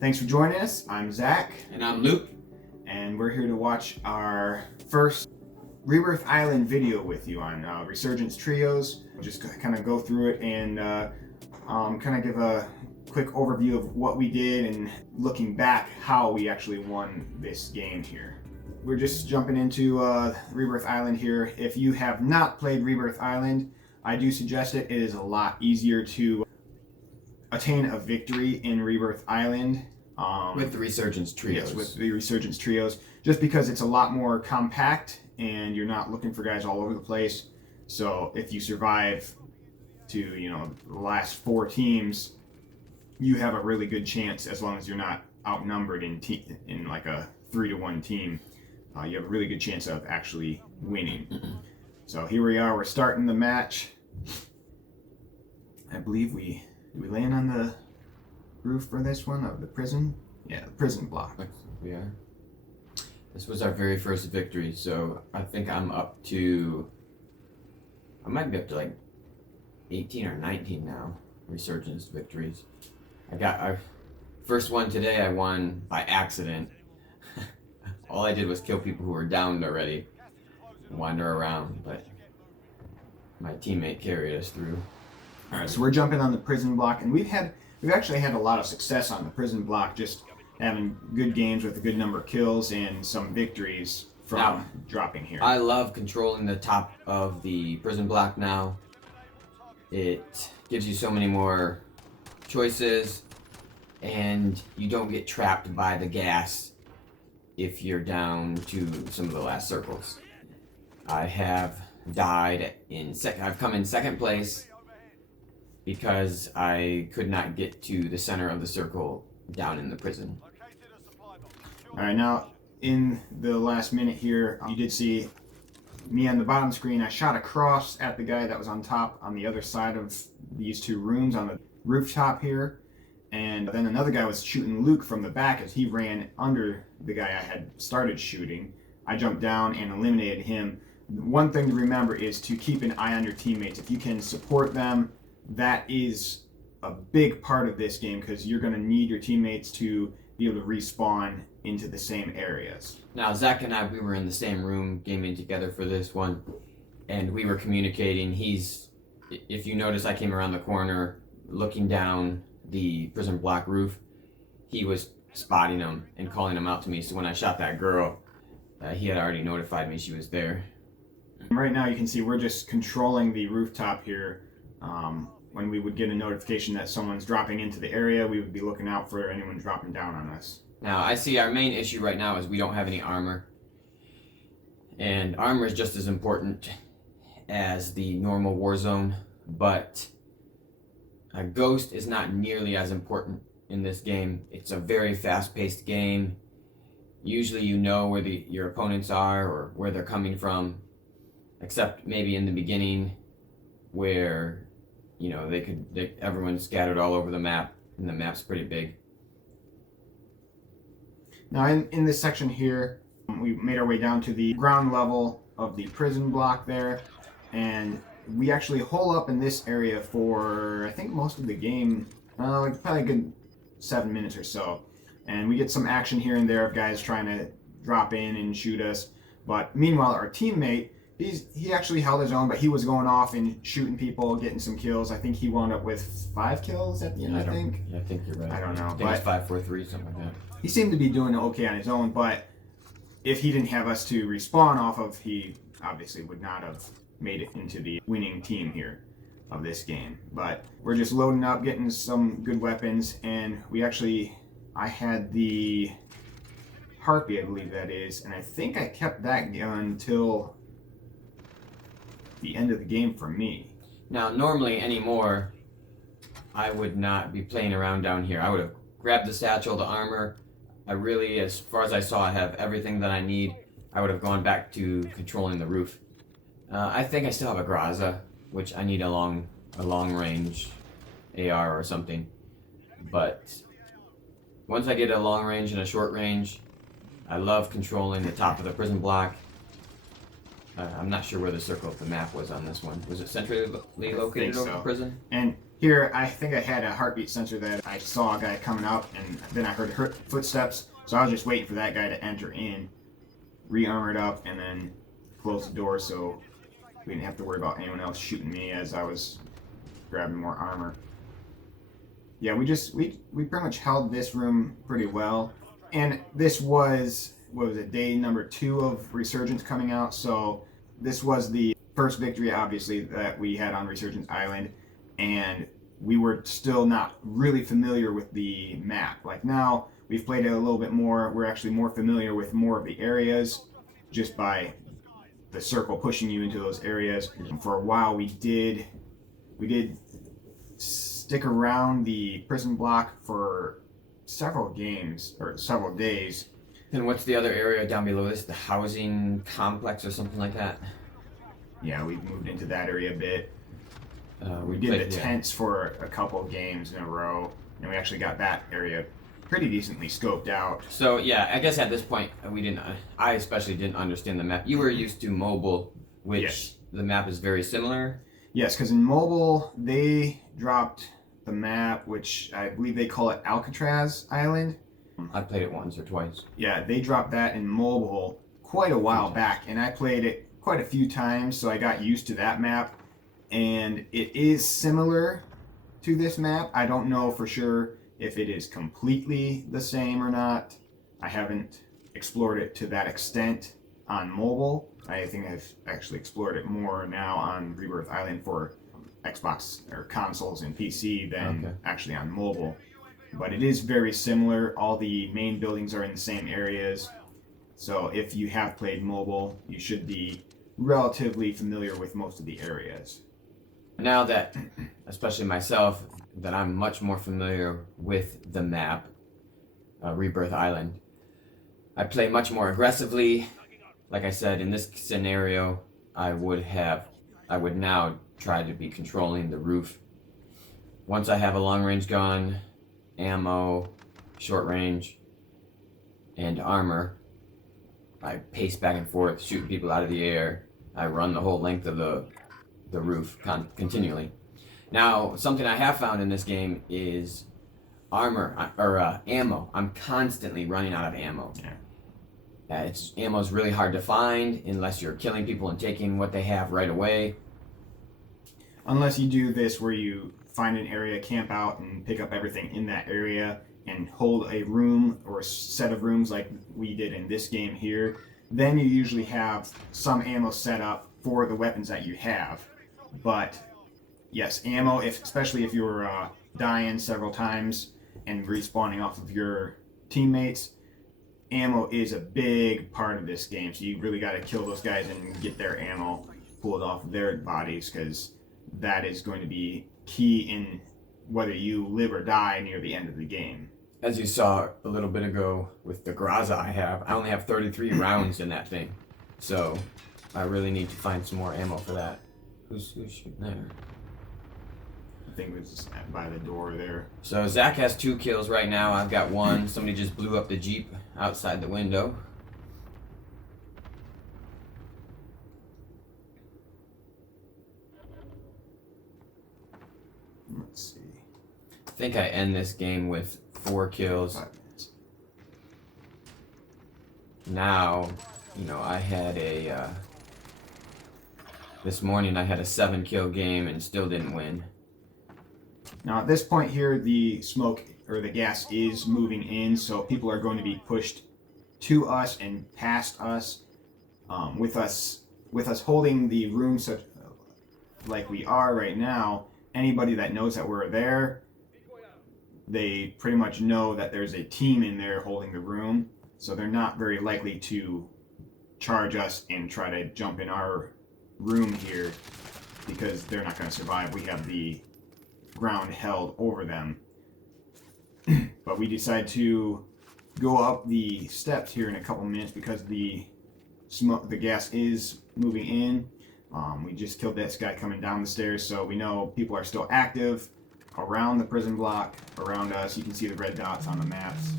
Thanks for joining us. I'm Zach. And I'm Luke. And we're here to watch our first Rebirth Island video with you on Resurgence Trios. We'll just kind of go through it and kind of give a quick overview of what we did and looking back how we actually won this game here. We're just jumping into Rebirth Island here. If you have not played Rebirth Island, I do suggest it. It is a lot easier to attain a victory in Rebirth Island. With the Resurgence Trios. Yes, with the Resurgence Trios. Just because it's a lot more compact and you're not looking for guys all over the place. So if you survive to, the last 4 teams, you have a really good chance, as long as you're not outnumbered in like a 3-to-1 team. You have a really good chance of actually winning. So here we are. We're starting the match. I believe we land on the roof for this one of the prison. Yeah, the prison block. We are. This was our very first victory, so I think I might be up to like 18 or 19 now. Resurgence victories. I got our first one today. I won by accident. All I did was kill people who were downed already, wander around, but my teammate carried us through. All right, so we're jumping on the prison block, and we've actually had a lot of success on the prison block, just having good games with a good number of kills and some victories from dropping here. I love controlling the top of the prison block now. It gives you so many more choices, and you don't get trapped by the gas if you're down to some of the last circles. I have died I've come in second place because I could not get to the center of the circle down in the prison. Alright, now in the last minute here, you did see me on the bottom screen. I shot across at the guy that was on top on the other side of these 2 rooms on the rooftop here. And then another guy was shooting Luke from the back as he ran under the guy I had started shooting. I jumped down and eliminated him. One thing to remember is to keep an eye on your teammates. If you can support them, that is a big part of this game, because you're going to need your teammates to be able to respawn into the same areas. Now, Zach and I, we were in the same room gaming together for this one, and we were communicating. If you notice, I came around the corner looking down the prison block roof. He was spotting him and calling him out to me, so when I shot that girl, he had already notified me she was there. Right now you can see we're just controlling the rooftop here. When we would get a notification that someone's dropping into the area, we would be looking out for anyone dropping down on us. Now, I see our main issue right now is we don't have any armor. And armor is just as important as the normal Warzone, but a Ghost is not nearly as important in this game. It's a very fast-paced game. Usually you know where your opponents are or where they're coming from, except maybe in the beginning where everyone's scattered all over the map, and the map's pretty big. Now in this section here, we made our way down to the ground level of the prison block there, and we actually hole up in this area for, I think, most of the game, probably a good 7 minutes or so. And we get some action here and there of guys trying to drop in and shoot us. But meanwhile, our teammate, he actually held his own, but he was going off and shooting people, getting some kills. I think he wound up with 5 kills at the end, I think you're right. I don't know. I think it's 5, 4, 3, something like that. He seemed to be doing okay on his own, but if he didn't have us to respawn off of, he obviously would not have made it into the winning team here of this game. But we're just loading up, getting some good weapons, and I had the Harpy, I believe that is, and I think I kept that gun until the end of the game for me. Now, normally anymore, I would not be playing around down here. I would have grabbed the satchel, the armor. I really, as far as I saw, I have everything that I need. I would have gone back to controlling the roof. I think I still have a Graza, which I need a long range AR or something. But once I get a long range and a short range, I love controlling the top of the prison block. I'm not sure where the circle of the map was on this one. Was it centrally located over the prison? And Here, I think I had a heartbeat sensor that I saw a guy coming up, and then I heard footsteps, so I was just waiting for that guy to enter in, re-armored up, and then close the door so we didn't have to worry about anyone else shooting me as I was grabbing more armor. Yeah, we pretty much held this room pretty well, and this was, what was it, day number 2 of Resurgence coming out, so this was the first victory, obviously, that we had on Resurgence Island, and we were still not really familiar with the map. Like now, we've played it a little bit more. We're actually more familiar with more of the areas just by the circle pushing you into those areas. And for a while, we did stick around the prison block for several games or several days. And what's the other area down below this? The housing complex or something like that? Yeah, we moved into that area a bit. We played did the tents for a couple games in a row, and we actually got that area pretty decently scoped out. So yeah, I guess at this point I especially didn't understand the map. You were used to mobile, which yes. The map is very similar. Yes, because in mobile they dropped the map, which I believe they call it Alcatraz Island. I played it once or twice. Yeah, they dropped that in mobile quite a while back, and I played it quite a few times, so I got used to that map. And it is similar to this map. I don't know for sure if it is completely the same or not. I haven't explored it to that extent on mobile. I think I've actually explored it more now on Rebirth Island for Xbox or consoles and PC than actually on mobile. But it is very similar. All the main buildings are in the same areas. So if you have played mobile, you should be relatively familiar with most of the areas. Now that, especially myself, that I'm much more familiar with the map, Rebirth Island, I play much more aggressively. Like I said, in this scenario, I would now try to be controlling the roof. Once I have a long-range gun, ammo, short range, and armor, I pace back and forth, shooting people out of the air. I run the whole length of the roof continually. Now, something I have found in this game is ammo. I'm constantly running out of ammo. Yeah. Ammo's really hard to find unless you're killing people and taking what they have right away. Unless you do this where you find an area, camp out, and pick up everything in that area and hold a room or a set of rooms like we did in this game here, then you usually have some ammo set up for the weapons that you have. But yes, ammo, especially if you're dying several times and respawning off of your teammates, ammo is a big part of this game. So you really got to kill those guys and get their ammo pulled off of their bodies, because that is going to be key in whether you live or die near the end of the game. As you saw a little bit ago with the Graza I only have 33 rounds in that thing. So I really need to find some more ammo for that. Who's shooting there? I think it was by the door there. So Zac has 2 kills right now. I've got 1. Somebody just blew up the Jeep outside the window. Let's see. I think I end this game with 4 kills. 5 minutes. Now, I had this morning I had a 7-kill game and still didn't win. Now at this point here, the smoke or the gas is moving in, so people are going to be pushed to us and past us. With us holding the room such like we are right now, anybody that knows that we're there, they pretty much know that there's a team in there holding the room, so they're not very likely to charge us and try to jump in our room here, because they're not going to survive. We have the ground held over them. But we decide to go up the steps here in a couple minutes because the gas is moving in. We just killed this guy coming down the stairs, so we know people are still active around the prison block, around us. You can see the red dots on the maps.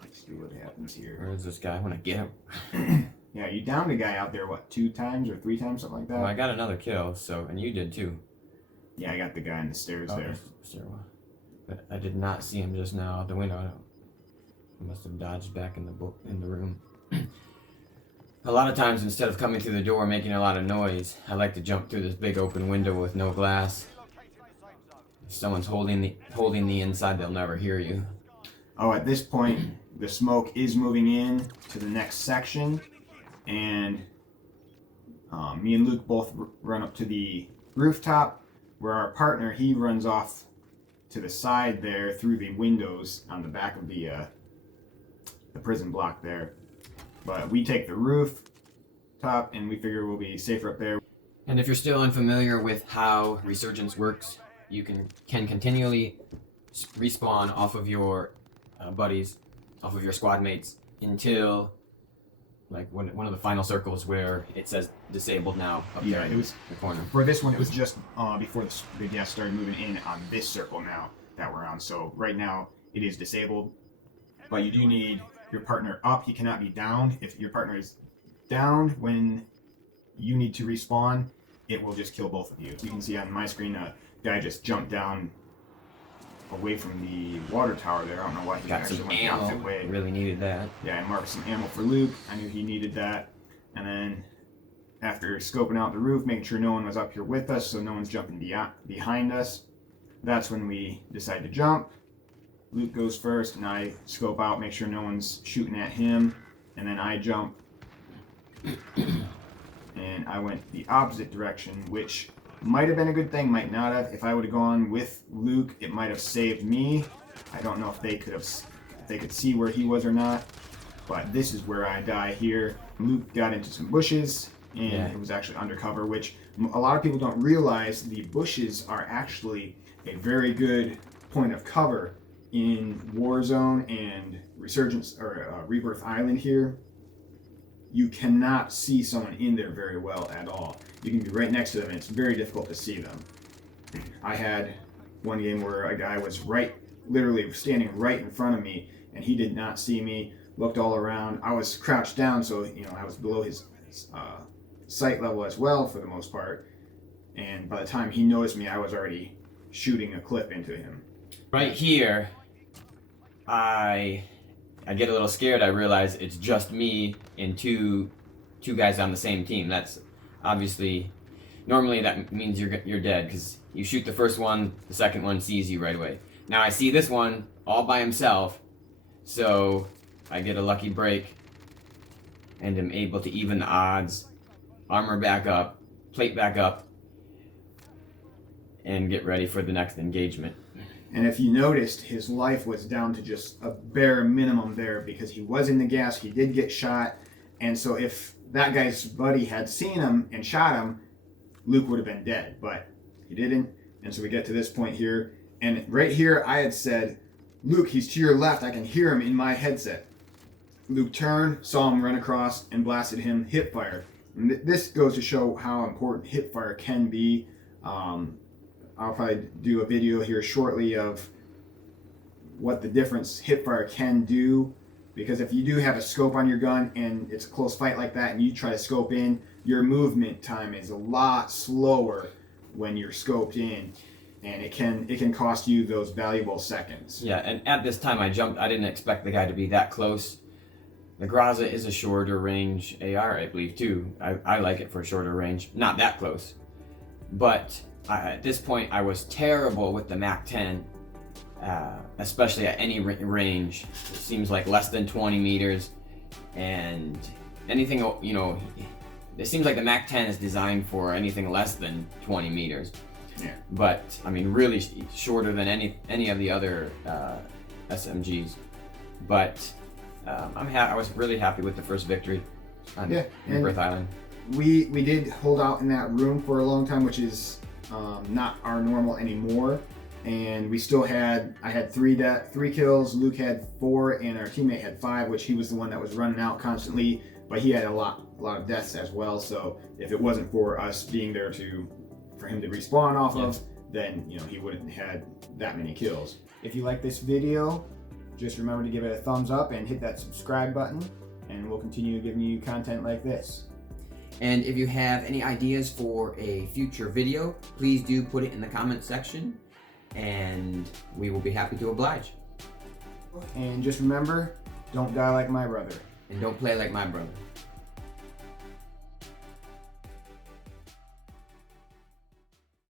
Let's see what happens here. Where is this guy? I want to get him. Yeah, you downed a guy out there, what, 2 times or 3 times, something like that? Well, I got another kill, and you did too. Yeah, I got the guy on the stairs there. Stairwell. But I did not see him just now out the window. I must have dodged back in the room. A lot of times, instead of coming through the door making a lot of noise, I like to jump through this big open window with no glass. If someone's holding the inside, they'll never hear you. Oh, at this point, the smoke is moving in to the next section, and me and Luke both run up to the rooftop, where our partner, he runs off to the side there through the windows on the back of the prison block there. But we take the roof top, and we figure we'll be safer up there. And if you're still unfamiliar with how Resurgence works, you can continually respawn off of your buddies, off of your squad mates, until like one of the final circles where it says disabled now up there in the corner. For this one, it was just before the gas started moving in on this circle now that we're on. So right now it is disabled, but you do need your partner up. He cannot be down. If your partner is down when you need to respawn, it will just kill both of you. You can see on my screen a guy just jumped down away from the water tower there. I don't know why he actually went the opposite way. Really needed that. Yeah, I marked some ammo for Luke. I knew he needed that. And then after scoping out the roof, making sure no one was up here with us, so no one's jumping behind us, that's when we decide to jump. Luke goes first, and I scope out, make sure no one's shooting at him, and then I jump. And I went the opposite direction, which might have been a good thing, might not have. If I would have gone with Luke, it might have saved me. I don't know if they could see where he was or not, but this is where I die here. Luke got into some bushes, and it was actually undercover, which a lot of people don't realize. The bushes are actually a very good point of cover in Warzone and Resurgence or Rebirth Island here. You cannot see someone in there very well at all. You can be right next to them, and it's very difficult to see them. I had one game where a guy was literally standing right in front of me, and he did not see me. Looked all around. I was crouched down, so I was below his sight level as well for the most part. And by the time he noticed me, I was already shooting a clip into him. Right here, I get a little scared. I realize it's just me and two guys on the same team. That's obviously, normally that means you're dead, because you shoot the first one, the second one sees you right away. Now I see this one all by himself, so I get a lucky break and am able to even the odds, armor back up, plate back up, and get ready for the next engagement. And if you noticed, his life was down to just a bare minimum there because he was in the gas, he did get shot, and so if that guy's buddy had seen him and shot him, Luke would have been dead, but he didn't. And so we get to this point here, and right here I had said, Luke, he's to your left, I can hear him in my headset. Luke turned, saw him run across, and blasted him hip fire. And this goes to show how important hip fire can be. I'll probably do a video here shortly of what the difference hip fire can do, because if you do have a scope on your gun and it's a close fight like that and you try to scope in, your movement time is a lot slower when you're scoped in, and it can cost you those valuable seconds. Yeah, and at this time I jumped. I didn't expect the guy to be that close. The Graza is a shorter range AR, I believe, too. I like it for shorter range, not that close. But at this point, I was terrible with the MAC-10, especially at any range. It seems like less than 20 meters, and anything, it seems like the MAC-10 is designed for anything less than 20 meters. Yeah. But, I mean, really shorter than any of the other SMGs. But I was really happy with the first victory on Rebirth Island. We did hold out in that room for a long time, which is not our normal anymore, and we still I had three kills, Luke had 4, and our teammate had 5, which he was the one that was running out constantly, but he had a lot of deaths as well. So if it wasn't for us being there for him to respawn off of, then he wouldn't have had that many kills. If you like this video, just remember to give it a thumbs up and hit that subscribe button, and we'll continue giving you content like this. And if you have any ideas for a future video, please do put it in the comment section, and we will be happy to oblige. And just remember, don't die like my brother. And don't play like my brother.